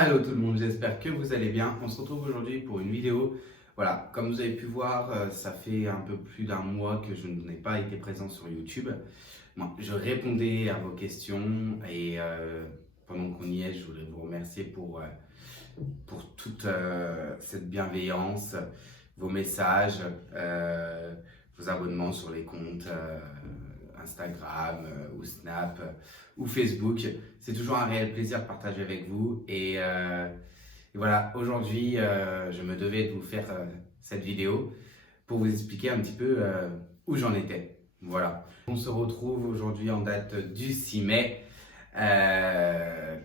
Allô tout le monde, j'espère que vous allez bien. On se retrouve aujourd'hui pour une vidéo. Voilà, comme vous avez pu voir, ça fait un peu plus d'un mois que je n'ai pas été présent sur YouTube. Moi, je répondais à vos questions et pendant qu'on y est, je voudrais vous remercier pour toute cette bienveillance, vos messages, vos abonnements sur les comptes Instagram ou Snap ou Facebook. C'est toujours un réel plaisir de partager avec vous. Et voilà, aujourd'hui, je me devais de vous faire cette vidéo pour vous expliquer un petit peu où j'en étais. Voilà. On se retrouve aujourd'hui en date du 6 mai.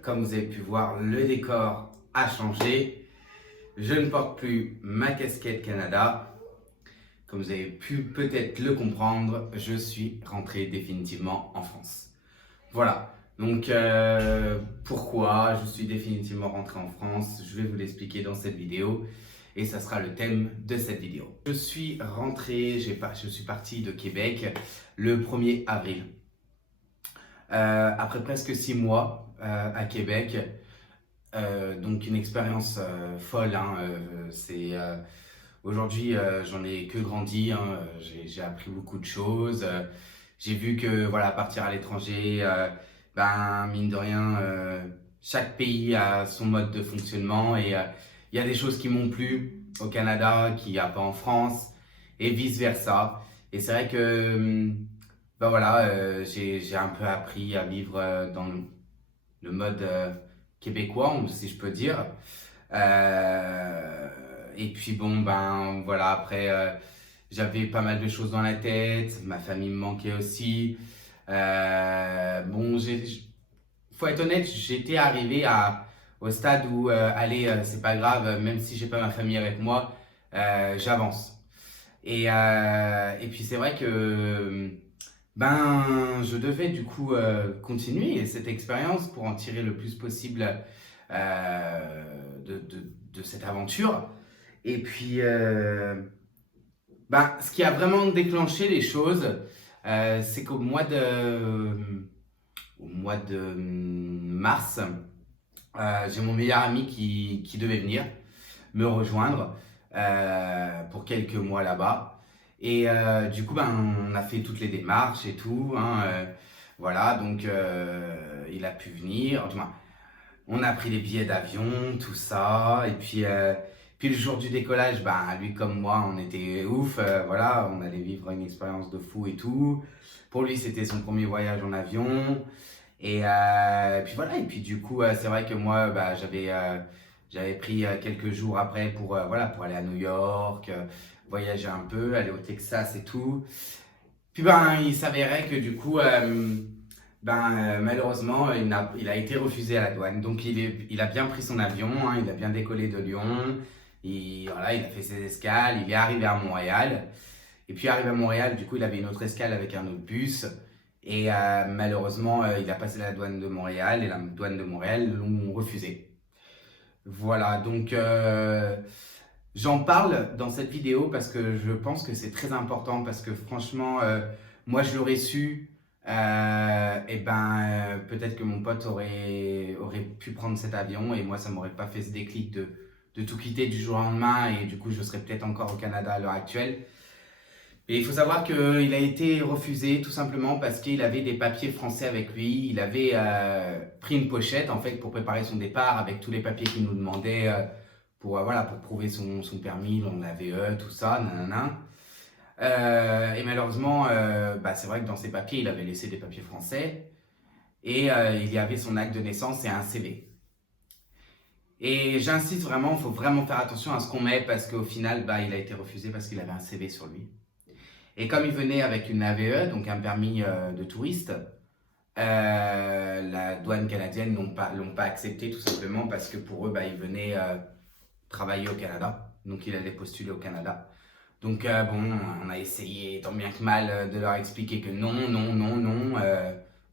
Comme vous avez pu voir, le décor a changé. Je ne porte plus ma casquette Canada. Comme vous avez pu peut-être le comprendre, je suis rentré définitivement en France. Voilà. Donc, pourquoi je suis définitivement rentré en France, je vais vous l'expliquer dans cette vidéo et ça sera le thème de cette vidéo. Je suis rentré, je suis parti de Québec le 1er avril. Après presque 6 mois à Québec, donc une expérience folle. Aujourd'hui, j'en ai que grandi. J'ai appris beaucoup de choses. J'ai vu que voilà, partir à l'étranger, mine de rien, chaque pays a son mode de fonctionnement et il y a des choses qui m'ont plu au Canada, qu'il n'y a pas en France et vice versa. Et c'est vrai que j'ai un peu appris à vivre dans le mode québécois, si je peux dire. Et puis bon, voilà, après, j'avais pas mal de choses dans la tête, ma famille me manquait aussi. Faut être honnête, j'étais arrivé au stade où, allez, c'est pas grave, même si j'ai pas ma famille avec moi, j'avance. Et puis c'est vrai que je devais du coup continuer cette expérience pour en tirer le plus possible de cette aventure. Et puis, ce qui a vraiment déclenché les choses, c'est au mois de mars, j'ai mon meilleur ami qui devait venir me rejoindre pour quelques mois là-bas. Et du coup, on a fait toutes les démarches et tout. Voilà, donc il a pu venir. Enfin, on a pris les billets d'avion, tout ça. Et puis le jour du décollage, lui comme moi, on était ouf. Voilà, on allait vivre une expérience de fou et tout. Pour lui, c'était son premier voyage en avion. Puis voilà, et puis du coup, c'est vrai que moi, j'avais pris quelques jours après pour aller à New York, voyager un peu, aller au Texas et tout. Puis il s'avérait que du coup, malheureusement, il a été refusé à la douane. Donc il a bien pris son avion, il a bien décollé de Lyon. Voilà, il a fait ses escales, il est arrivé à Montréal. Et puis arrivé à Montréal, du coup, il avait une autre escale avec un autre bus. Et malheureusement, il a passé la douane de Montréal et la douane de Montréal l'ont refusé. Voilà, donc j'en parle dans cette vidéo parce que je pense que c'est très important parce que franchement, moi je l'aurais su, peut-être que mon pote aurait pu prendre cet avion et moi ça m'aurait pas fait ce déclic de tout quitter du jour au lendemain et du coup je serais peut-être encore au Canada à l'heure actuelle. Et il faut savoir qu'il a été refusé tout simplement parce qu'il avait des papiers français avec lui. Il avait pris une pochette en fait pour préparer son départ avec tous les papiers qu'il nous demandait pour prouver son permis, la VE, tout ça, nanana. Et malheureusement, c'est vrai que dans ses papiers, il avait laissé des papiers français et il y avait son acte de naissance et un CV. Et j'insiste vraiment, il faut vraiment faire attention à ce qu'on met parce qu'au final, il a été refusé parce qu'il avait un CV sur lui. Et comme il venait avec une AVE, donc un permis de touriste, la douane canadienne l'ont pas accepté tout simplement parce que pour eux, il venait travailler au Canada. Donc il allait postuler au Canada. Donc on a essayé tant bien que mal de leur expliquer que non, non, non, non.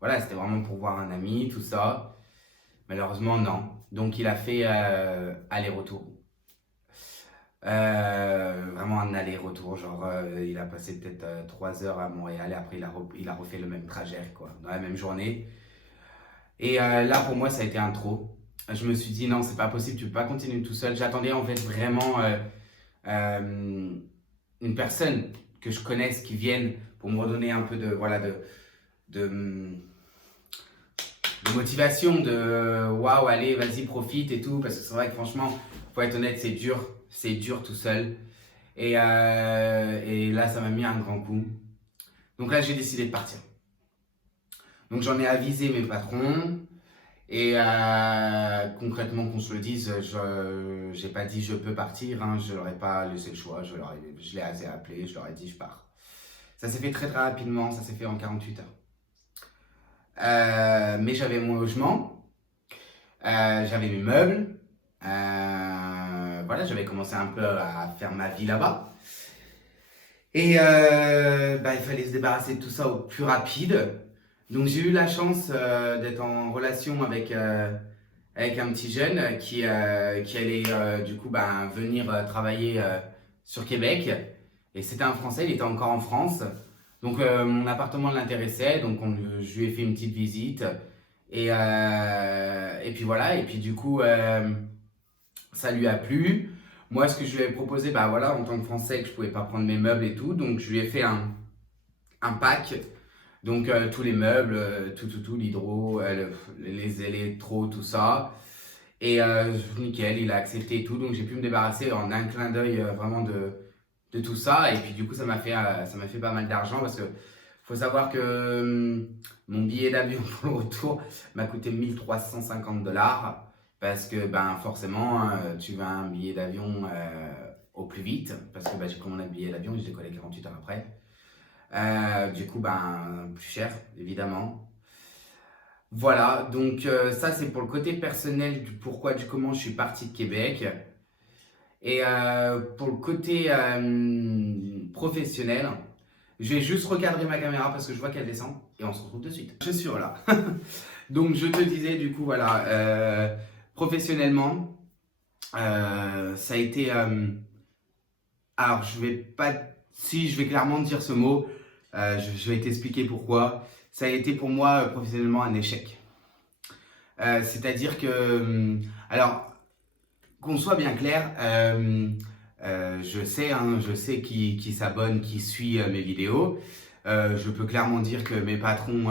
Voilà, c'était vraiment pour voir un ami, tout ça. Malheureusement, non. Donc il a fait aller-retour. Vraiment un aller-retour, genre il a passé peut-être 3 heures à Montréal et après il a refait le même trajet quoi, dans la même journée. Et là pour moi ça a été un trop. je me suis dit non, c'est pas possible, tu peux pas continuer tout seul. J'attendais en fait vraiment une personne que je connaisse qui vienne pour me redonner un peu de, voilà, de motivation, de waouh, allez, vas-y, profite et tout. Parce que c'est vrai que franchement, faut être honnête, c'est dur tout seul. Et là, ça m'a mis un grand coup. Donc là, j'ai décidé de partir. Donc j'en ai avisé mes patrons. Et concrètement, qu'on se le dise, je n'ai pas dit je peux partir, hein, je leur ai pas laissé le choix, je l'ai appelé, je leur ai dit je pars. Ça s'est fait très très rapidement, ça s'est fait en 48 heures. Mais j'avais mon logement, j'avais mes meubles, voilà, j'avais commencé un peu à faire ma vie là-bas. Et il fallait se débarrasser de tout ça au plus rapide. Donc j'ai eu la chance d'être en relation avec un petit jeune qui allait du coup venir travailler sur Québec. Et c'était un Français, il était encore en France. Donc mon appartement l'intéressait, donc je lui ai fait une petite visite. Et puis voilà, et puis du coup ça lui a plu. Moi ce que je lui ai proposé, voilà, en tant que Français, que je pouvais pas prendre mes meubles et tout, donc je lui ai fait un pack. Donc tous les meubles, tout, l'hydro, les électros, tout ça. Et nickel, il a accepté et tout. Donc j'ai pu me débarrasser en un clin d'œil vraiment de tout ça. Et puis du coup, ça m'a fait pas mal d'argent parce que faut savoir que mon billet d'avion pour le retour m'a coûté 1350 $. Parce que forcément, tu veux un billet d'avion au plus vite. Parce que j'ai pris mon billet d'avion et je décollais 48 heures après. Du coup, plus cher, évidemment. Voilà, donc ça c'est pour le côté personnel du pourquoi, du comment je suis parti de Québec. Et pour le côté professionnel, je vais juste recadrer ma caméra parce que je vois qu'elle descend et on se retrouve de suite. Je suis là. Donc je te disais du coup, voilà, professionnellement, ça a été... alors je vais pas... Si, je vais clairement dire ce mot. Je vais t'expliquer pourquoi. Ça a été pour moi professionnellement un échec. C'est-à-dire que, alors, qu'on soit bien clair, je sais qui s'abonne, qui suit mes vidéos. Je peux clairement dire que mes patrons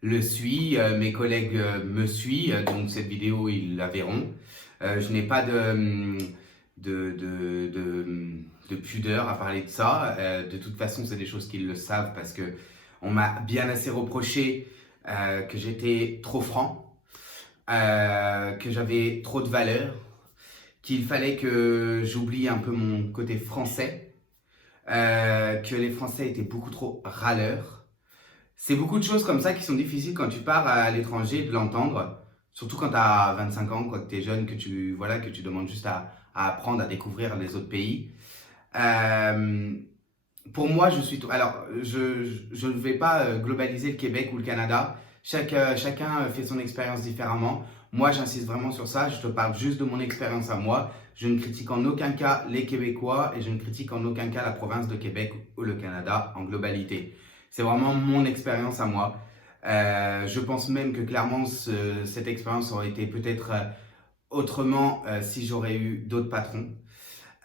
le suivent, mes collègues me suivent, donc cette vidéo ils la verront. Je n'ai pas de pudeur à parler de ça. De toute façon, c'est des choses qu'ils le savent parce que on m'a bien assez reproché que j'étais trop franc, que j'avais trop de valeur, qu'il fallait que j'oublie un peu mon côté français, que les Français étaient beaucoup trop râleurs. C'est beaucoup de choses comme ça qui sont difficiles quand tu pars à l'étranger de l'entendre, surtout quand tu as 25 ans, quand tu es jeune, que tu demandes juste à apprendre, à découvrir les autres pays. Pour moi, je ne vais pas globaliser le Québec ou le Canada. Chacun fait son expérience différemment. Moi, j'insiste vraiment sur ça. Je te parle juste de mon expérience à moi. Je ne critique en aucun cas les Québécois et je ne critique en aucun cas la province de Québec ou le Canada en globalité. C'est vraiment mon expérience à moi. Je pense même que clairement, cette expérience aurait été peut-être autrement si j'aurais eu d'autres patrons.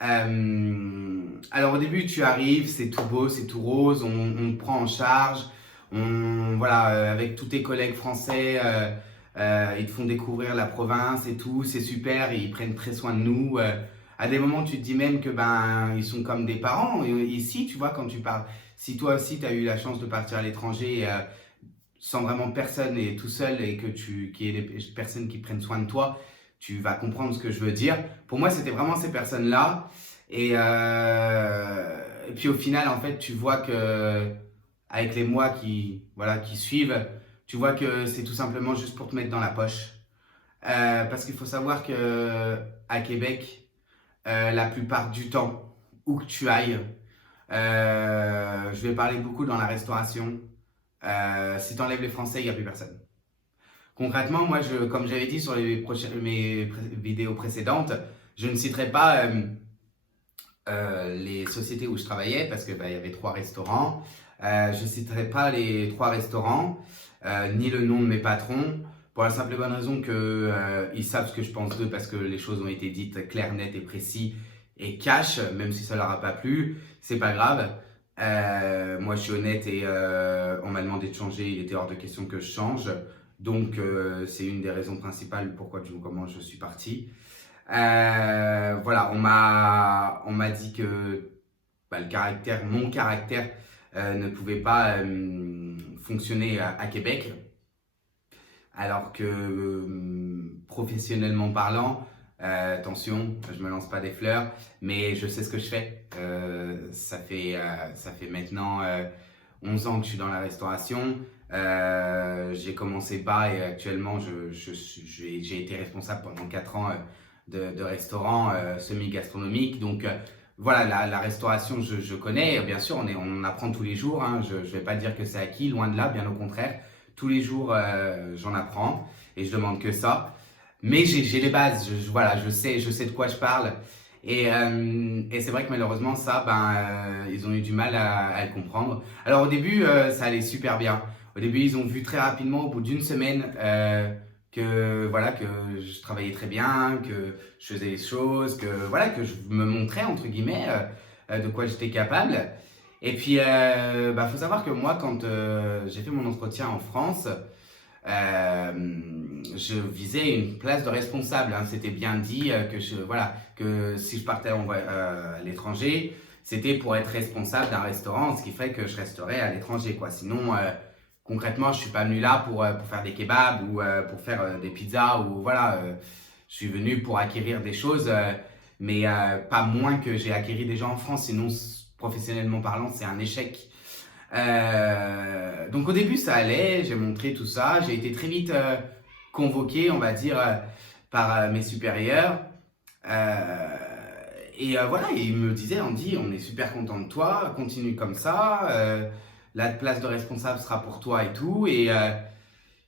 Alors au début, tu arrives, c'est tout beau, c'est tout rose, on te prend en charge, avec tous tes collègues français, ils te font découvrir la province et tout, c'est super, ils prennent très soin de nous. À des moments, tu te dis même que ils sont comme des parents. Ici, tu vois, quand tu parles, si toi aussi tu as eu la chance de partir à l'étranger sans vraiment personne et tout seul et qu'il y ait des personnes qui prennent soin de toi, tu vas comprendre ce que je veux dire. Pour moi, c'était vraiment ces personnes-là. Et puis au final, en fait, tu vois que avec les mois qui suivent, tu vois que c'est tout simplement juste pour te mettre dans la poche. Parce qu'il faut savoir que à Québec, la plupart du temps, où que tu ailles, je vais parler beaucoup dans la restauration. Si tu enlèves les Français, il n'y a plus personne. Concrètement, moi, comme j'avais dit sur mes vidéos précédentes, je ne citerai pas les sociétés où je travaillais parce que y avait 3 restaurants. Je ne citerai pas les 3 restaurants, ni le nom de mes patrons. pour la simple et bonne raison que ils savent ce que je pense d'eux parce que les choses ont été dites claires, nettes et précis et cash, même si ça leur a pas plu, c'est pas grave. Moi, je suis honnête et on m'a demandé de changer. Il était hors de question que je change. Donc, c'est une des raisons principales pourquoi comment je suis parti. Voilà, on m'a dit que bah, mon caractère ne pouvait pas fonctionner à Québec, alors que professionnellement parlant, attention, je me lance pas des fleurs, mais je sais ce que je fais. Ça fait maintenant 11 ans que je suis dans la restauration. J'ai commencé bas et actuellement j'ai été responsable pendant 4 ans de restaurants semi-gastronomiques. Donc voilà, la restauration, je connais. Bien sûr, on apprend tous les jours. Hein. Je ne vais pas dire que c'est acquis, loin de là, bien au contraire. Tous les jours, j'en apprends et je demande que ça. Mais j'ai les bases, voilà, je sais de quoi je parle. Et c'est vrai que malheureusement, ça, ils ont eu du mal à le comprendre. Alors au début, ça allait super bien. Au début, ils ont vu très rapidement, au bout d'une semaine, que voilà, que je travaillais très bien, que je faisais les choses, que voilà, que je me montrais entre guillemets de quoi j'étais capable. Et puis, faut savoir que moi, quand j'ai fait mon entretien en France, je visais une place de responsable. Hein. C'était bien dit que si je partais à l'étranger, c'était pour être responsable d'un restaurant, ce qui ferait que je resterais à l'étranger, quoi. Sinon, concrètement, je suis pas venu là pour faire des kebabs ou pour faire des pizzas ou voilà. Je suis venu pour acquérir des choses, mais pas moins que j'ai acquis des gens en France. Sinon, professionnellement parlant, c'est un échec. Donc au début ça allait, j'ai montré tout ça, j'ai été très vite convoqué, on va dire, par mes supérieurs. Voilà, ils me disaient, Andy, on est super content de toi, continue comme ça, la place de responsable sera pour toi et tout. Et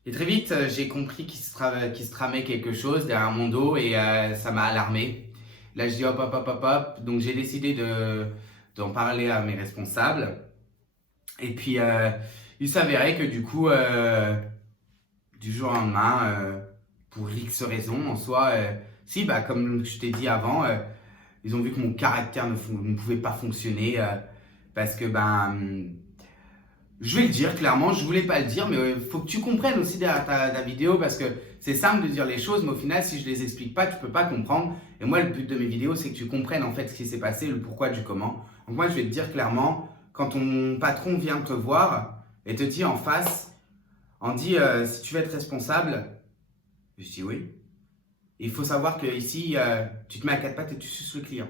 très vite, j'ai compris qu'il se tramait quelque chose derrière mon dos et ça m'a alarmé. Là, je dis hop, hop, hop, hop, hop. Donc j'ai décidé d'en parler à mes responsables. Et puis, il s'avérait que du coup, du jour au lendemain, pour X raisons, en soi, comme je t'ai dit avant, ils ont vu que mon caractère ne pouvait pas fonctionner parce que, je vais le dire clairement, je voulais pas le dire, mais il faut que tu comprennes aussi derrière ta vidéo parce que c'est simple de dire les choses, mais au final, si je les explique pas, tu peux pas comprendre. Et moi, le but de mes vidéos, c'est que tu comprennes en fait ce qui s'est passé, le pourquoi du comment. Donc moi, je vais te dire clairement, quand ton patron vient te voir et te dit en face, Andy, si tu veux être responsable, je dis oui. Il faut savoir que ici, tu te mets à quatre pattes et tu suces le client.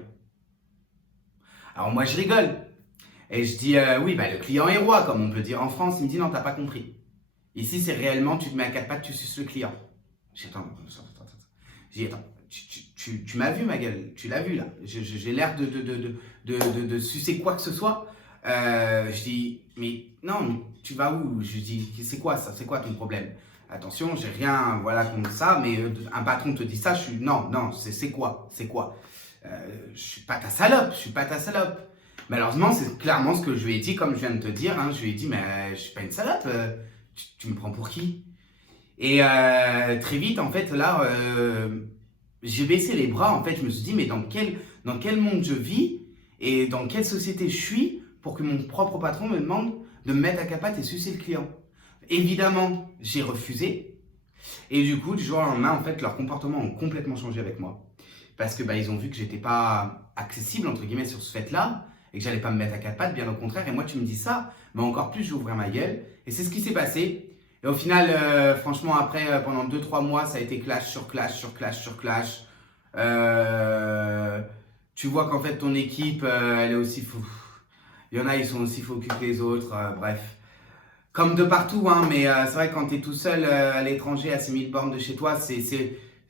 Alors moi, je rigole. Et je dis, oui, le client est roi, comme on peut dire en France. Il me dit, non, t'as pas compris. Ici, c'est réellement, tu te mets à quatre pattes, tu suces le client. Je dis, attends. Je dis, attends, tu m'as vu, ma gueule. Tu l'as vu, là. J'ai l'air de sucer quoi que ce soit. Je dis, mais non, tu vas où? Je dis, c'est quoi ça? C'est quoi ton problème? Attention, j'ai rien voilà, contre ça, mais un patron te dit ça, je suis, non, c'est quoi? C'est quoi? Je suis pas ta salope. Malheureusement, c'est clairement ce que je lui ai dit, comme je viens de te dire. Hein, je lui ai dit, mais je suis pas une salope. Tu me prends pour qui? Et très vite, en fait, là, j'ai baissé les bras. En fait, je me suis dit, mais dans quel monde je vis et dans quelle société je suis pour que mon propre patron me demande de me mettre à quatre pattes et sucer le client? Évidemment, j'ai refusé. Et du coup, du jour au lendemain, en fait, leur comportement ont complètement changé avec moi. Parce que ils ont vu que j'étais pas accessible, entre guillemets, sur ce fait-là. Et que j'allais pas me mettre à quatre pattes, bien au contraire. Et moi, tu me dis ça, mais encore plus, je vais ouvrir ma gueule. Et c'est ce qui s'est passé. Et au final, franchement, après, pendant 2-3 mois, ça a été clash sur clash, sur clash, sur clash. Tu vois qu'en fait, ton équipe, elle est aussi fou. Il y en a, ils sont aussi focus que les autres. Bref. Comme de partout, hein, mais c'est vrai que quand tu es tout seul à l'étranger, à 6000 bornes de chez toi,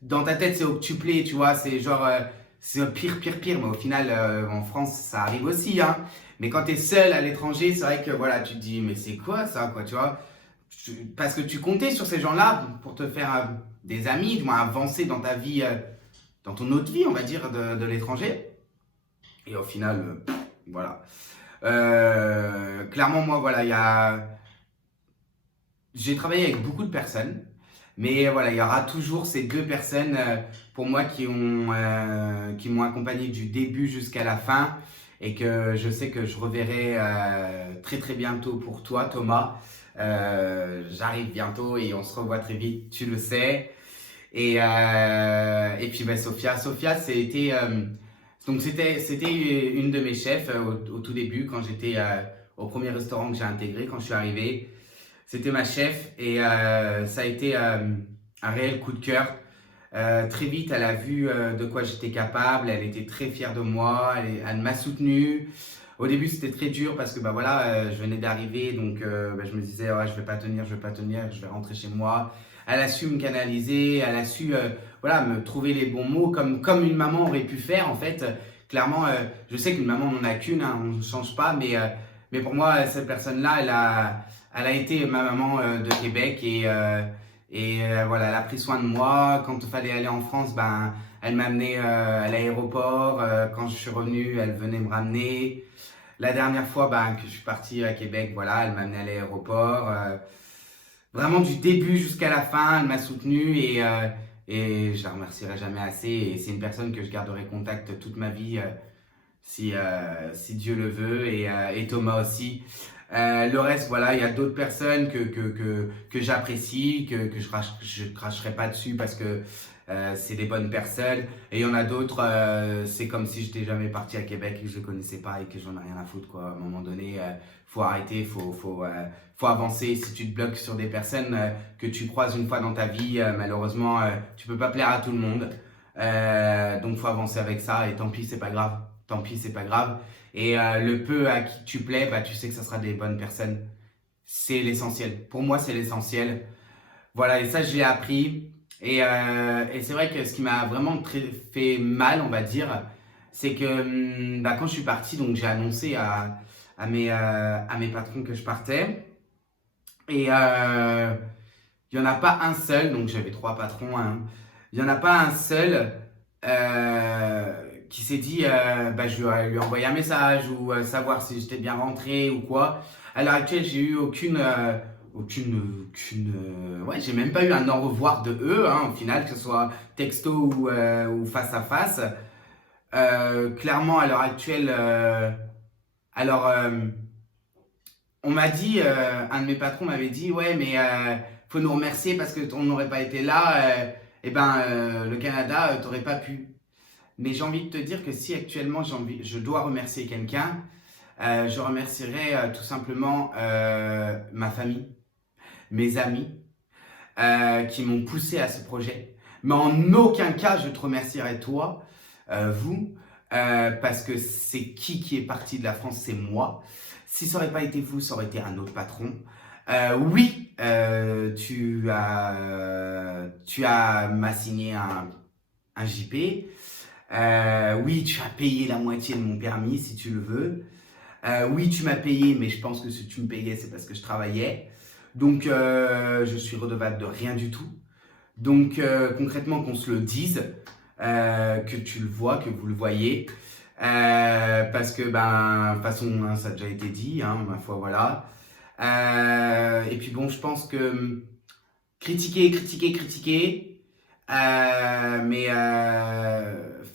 dans ta tête, c'est octuplé, tu vois. C'est genre... c'est pire, mais au final, en France, ça arrive aussi, hein. Mais quand tu es seul à l'étranger, c'est vrai que voilà, tu te dis, mais c'est quoi ça, quoi, tu vois? Parce que tu comptais sur ces gens-là pour te faire des amis, du moins avancer dans ta vie, dans ton autre vie, on va dire, de l'étranger. Et au final, voilà. Clairement, moi, voilà, j'ai travaillé avec beaucoup de personnes. Mais voilà, il y aura toujours ces deux personnes pour moi qui m'ont accompagné du début jusqu'à la fin et que je sais que je reverrai très très bientôt pour toi, Thomas. J'arrive bientôt et on se revoit très vite, tu le sais. Et puis bah, Sophia, c'était une de mes chefs au tout début quand j'étais au premier restaurant que j'ai intégré quand je suis arrivé. C'était ma chef et ça a été un réel coup de cœur. Très vite, elle a vu de quoi j'étais capable. Elle était très fière de moi. Elle m'a soutenu. Au début, c'était très dur parce que bah voilà, je venais d'arriver, donc bah, je me disais ouais, je vais pas tenir, je vais rentrer chez moi. Elle a su me canaliser, elle a su voilà me trouver les bons mots comme une maman aurait pu faire en fait. Clairement, je sais qu'une maman n'en a qu'une, hein, on ne change pas, mais pour moi cette personne-là, elle a été ma maman de Québec et voilà, elle a pris soin de moi. Quand il fallait aller en France, ben elle m'a amené à l'aéroport. Quand je suis revenu, elle venait me ramener. La dernière fois ben, que je suis parti à Québec, voilà, elle m'a amené à l'aéroport. Vraiment du début jusqu'à la fin, elle m'a soutenu et je la remercierai jamais assez. Et c'est une personne que je garderai contact toute ma vie si Dieu le veut et Thomas aussi. Le reste, voilà, il y a d'autres personnes que j'apprécie, que je cracherai pas dessus parce que c'est des bonnes personnes. Et il y en a d'autres, c'est comme si j'étais jamais parti à Québec et que je ne connaissais pas et que j'en ai rien à foutre, quoi. À un moment donné, faut arrêter, faut avancer. Si tu te bloques sur des personnes que tu croises une fois dans ta vie, malheureusement, tu peux pas plaire à tout le monde. Donc faut avancer avec ça et tant pis, c'est pas grave. Tant pis, c'est pas grave. Et le peu à qui tu plais, bah, tu sais que ça sera des bonnes personnes. C'est l'essentiel. Pour moi, c'est l'essentiel. Voilà, et ça, je l'ai appris. Et c'est vrai que ce qui m'a vraiment fait mal, on va dire, c'est que bah, quand je suis parti, donc j'ai annoncé à mes patrons que je partais. Et il n'y en a pas un seul, donc j'avais 3 patrons, hein. Il n'y en a pas un seul qui s'est dit bah, je vais lui envoyer un message ou savoir si j'étais bien rentré ou quoi. À l'heure actuelle, j'ai eu ouais, j'ai même pas eu un au revoir de eux, hein, au final, que ce soit texto ou face à face. Clairement, à l'heure actuelle, alors on m'a dit, un de mes patrons m'avait dit, ouais, mais faut nous remercier parce que on n'aurait pas été là, et ben le Canada, t'aurais pas pu. Mais j'ai envie de te dire que si actuellement je dois remercier quelqu'un, je remercierais tout simplement ma famille, mes amis qui m'ont poussé à ce projet. Mais en aucun cas je te remercierai toi, vous, parce que c'est qui est parti de la France, c'est moi. Si ça n'aurait pas été vous, ça aurait été un autre patron. Oui, tu as m'assigné un JP. Oui, tu as payé la moitié de mon permis si tu le veux. Oui, tu m'as payé, mais je pense que si tu me payais, c'est parce que je travaillais. Donc, je suis redevable de rien du tout. Donc, concrètement, qu'on se le dise, que tu le vois, que vous le voyez. Parce que, ben, de toute façon, hein, ça a déjà été dit, hein, ma foi, voilà. Et puis bon, je pense que critiquer, mais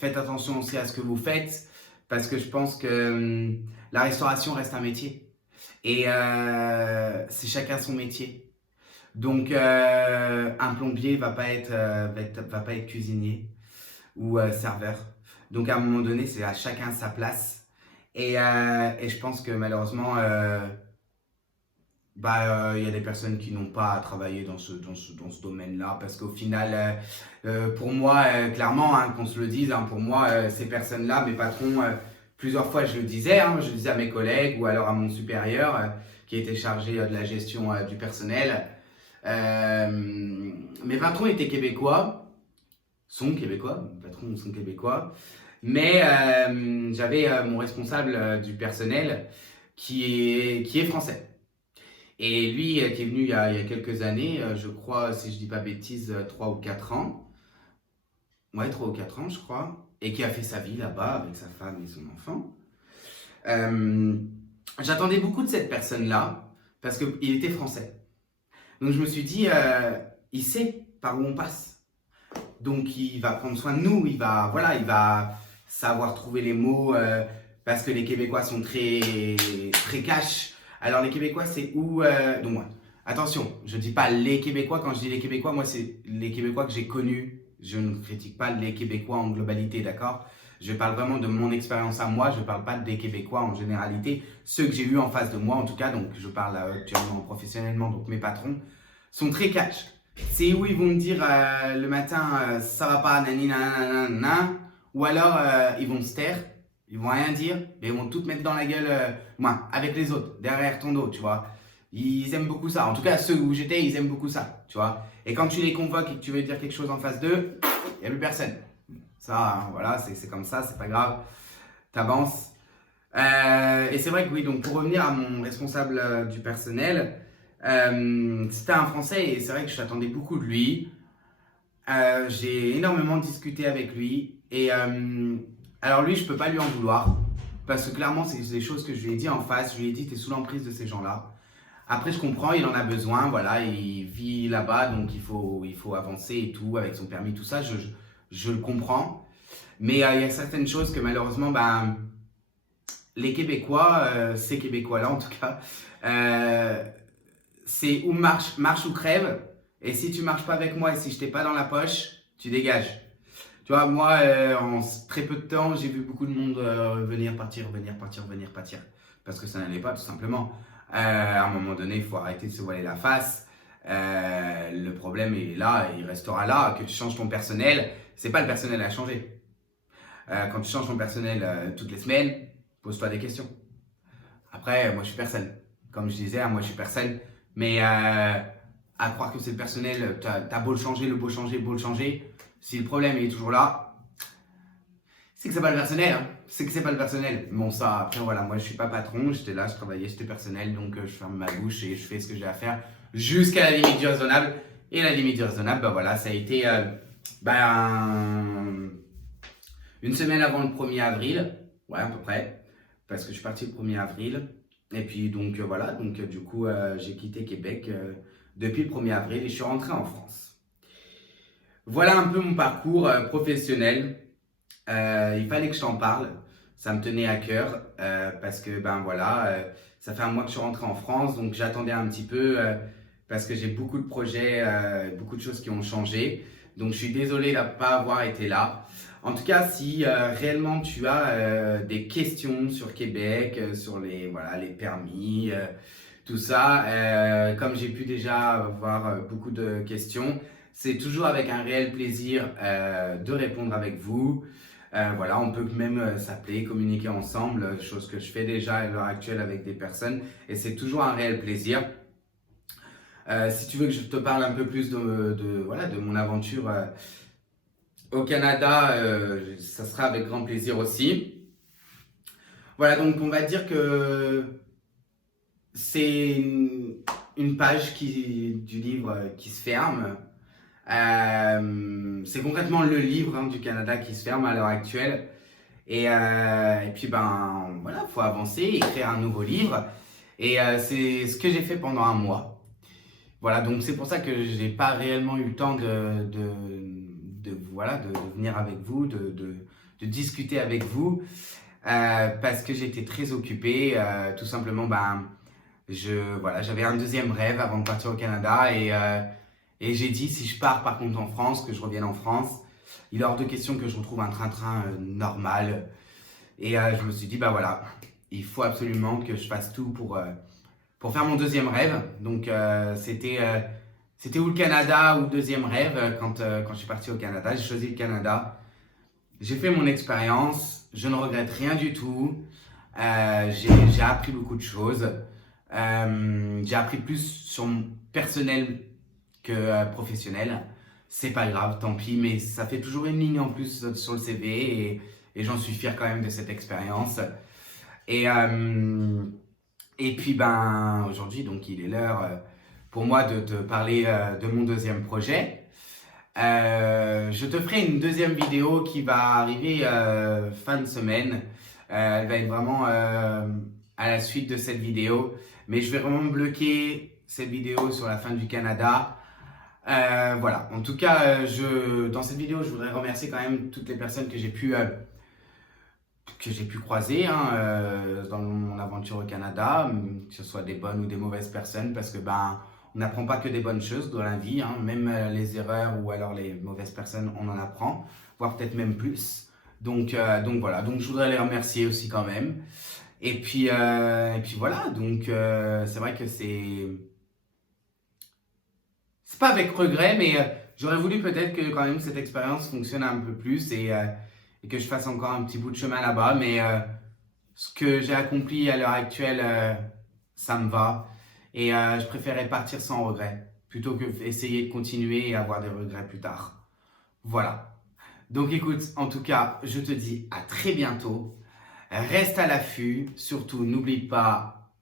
faites attention aussi à ce que vous faites, parce que je pense que la restauration reste un métier. Et c'est chacun son métier. Donc un plombier va pas être cuisinier ou serveur. Donc à un moment donné, c'est à chacun sa place. Et je pense que malheureusement, bah, y a des personnes qui n'ont pas à travailler dans ce domaine-là parce qu'au final, pour moi, clairement, hein, qu'on se le dise, hein, pour moi, ces personnes-là, mes patrons, plusieurs fois je le disais, hein, je le disais à mes collègues ou alors à mon supérieur qui était chargé de la gestion du personnel. Mes patrons étaient québécois, sont québécois, mes patrons sont québécois, mais j'avais mon responsable du personnel qui est français. Et lui, qui est venu il y a quelques années, je crois, si je dis pas bêtise, 3 ou 4 ans. Ouais, 3 ou 4 ans, je crois. Et qui a fait sa vie là-bas avec sa femme et son enfant. Euh, J'attendais beaucoup de cette personne-là parce qu'il était français. Donc je me suis dit, il sait par où on passe. Donc il va prendre soin de nous, il va savoir trouver les mots parce que les Québécois sont très cash. Alors les Québécois, c'est où donc moi, attention, je ne dis pas les Québécois. Quand je dis les Québécois, moi c'est les Québécois que j'ai connus. Je ne critique pas les Québécois en globalité, d'accord? Je parle vraiment de mon expérience à moi, je ne parle pas des Québécois en généralité. Ceux que j'ai eu en face de moi en tout cas, donc je parle actuellement professionnellement, donc mes patrons, sont très cash. C'est où ils vont me dire le matin ça va pas, nani nanana, ou alors ils vont se taire, ils vont rien dire, mais ils vont tout te mettre dans la gueule, avec les autres, derrière ton dos, tu vois. Ils aiment beaucoup ça. En tout cas, ceux où j'étais, ils aiment beaucoup ça, tu vois. Et quand tu les convoques et que tu veux dire quelque chose en face d'eux, il n'y a plus personne. Ça, voilà, c'est comme ça, c'est pas grave. T'avances. Et c'est vrai que oui, donc pour revenir à mon responsable du personnel, c'était un Français et c'est vrai que je t'attendais beaucoup de lui. J'ai énormément discuté avec lui et alors lui, je peux pas lui en vouloir parce que clairement, c'est des choses que je lui ai dit en face. Je lui ai dit, t'es sous l'emprise de ces gens-là. Après, je comprends, il en a besoin, voilà, il vit là-bas, donc il faut avancer et tout, avec son permis, tout ça, je le comprends. Mais il y a certaines choses que malheureusement, ben, les Québécois, ces Québécois-là en tout cas, c'est ou marche ou crève. Et si tu marches pas avec moi et si je t'ai pas dans la poche, tu dégages. Tu vois, moi, en très peu de temps, j'ai vu beaucoup de monde venir, partir, venir, partir, venir, partir. Parce que ça n'allait pas, tout simplement. À un moment donné, il faut arrêter de se voiler la face. Le problème est là, il restera là. Que tu changes ton personnel, c'est pas le personnel à changer. Quand tu changes ton personnel toutes les semaines, pose-toi des questions. Après, moi, je suis personne. Comme je disais, moi, je suis personne. Mais à croire que c'est le personnel, t'as beau le changer, le beau changer, beau le changer. Si le problème est toujours là, c'est que c'est pas le personnel. Hein. C'est que c'est pas le personnel. Bon, ça, après, voilà, moi, je suis pas patron. J'étais là, je travaillais, j'étais personnel. Donc, je ferme ma bouche et je fais ce que j'ai à faire jusqu'à la limite du raisonnable. Et la limite du raisonnable, bah voilà, ça a été une semaine avant le 1er avril. Ouais, à peu près. Parce que je suis parti le 1er avril. Et puis, donc, voilà. Donc, du coup, j'ai quitté Québec depuis le 1er avril et je suis rentré en France. Voilà un peu mon parcours professionnel. Il fallait que je t'en parle. Ça me tenait à cœur parce que ben voilà, ça fait un mois que je suis rentré en France, donc j'attendais un petit peu parce que j'ai beaucoup de projets, beaucoup de choses qui ont changé. Donc je suis désolé de ne pas avoir été là. En tout cas, si réellement tu as des questions sur Québec, sur les permis, tout ça, comme j'ai pu déjà avoir beaucoup de questions, c'est toujours avec un réel plaisir de répondre avec vous. Voilà, on peut même s'appeler, communiquer ensemble, chose que je fais déjà à l'heure actuelle avec des personnes et c'est toujours un réel plaisir. Si tu veux que je te parle un peu plus de mon aventure au Canada, ça sera avec grand plaisir aussi. Voilà, donc on va dire que c'est une page du livre qui se ferme. C'est concrètement le livre du Canada qui se ferme à l'heure actuelle. Et puis, ben voilà, il faut avancer, écrire un nouveau livre. Et c'est ce que j'ai fait pendant un mois. Voilà, donc c'est pour ça que j'ai pas réellement eu le temps de venir avec vous, de discuter avec vous. Parce que j'étais très occupé. Tout simplement, j'avais un deuxième rêve avant de partir au Canada. Et j'ai dit, si je pars par contre en France, que je revienne en France, il est hors de question que je retrouve un train-train normal. Et je me suis dit, bah voilà, il faut absolument que je fasse tout pour faire mon deuxième rêve. Donc c'était ou le Canada ou le deuxième rêve quand je suis parti au Canada. J'ai choisi le Canada. J'ai fait mon expérience. Je ne regrette rien du tout. J'ai appris beaucoup de choses. J'ai appris plus sur mon personnel que professionnel. C'est pas grave, tant pis, mais ça fait toujours une ligne en plus sur le CV et j'en suis fier quand même de cette expérience. Et puis aujourd'hui, donc il est l'heure pour moi de te parler de mon deuxième projet. Je te ferai une deuxième vidéo qui va arriver fin de semaine. Elle va être vraiment à la suite de cette vidéo, mais je vais vraiment bloquer cette vidéo sur la fin du Canada. Voilà, en tout cas, dans cette vidéo, je voudrais remercier quand même toutes les personnes que j'ai pu croiser hein, dans mon aventure au Canada, que ce soit des bonnes ou des mauvaises personnes, parce que ben, on n'apprend pas que des bonnes choses dans la vie, hein, même les erreurs ou alors les mauvaises personnes, on en apprend, voire peut-être même plus. Donc voilà, donc je voudrais les remercier aussi quand même. Et puis voilà, donc c'est vrai que c'est pas avec regret, mais j'aurais voulu peut-être que quand même cette expérience fonctionne un peu plus et que je fasse encore un petit bout de chemin là-bas. Mais ce que j'ai accompli à l'heure actuelle, ça me va. Et je préférais partir sans regret plutôt que essayer de continuer et avoir des regrets plus tard. Voilà. Donc écoute, en tout cas, je te dis à très bientôt. Reste à l'affût. Surtout, n'oublie pas,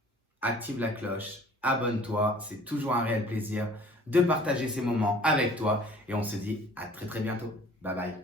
active la cloche, abonne-toi. C'est toujours un réel plaisir de partager ces moments avec toi. Et on se dit à très très bientôt. Bye bye.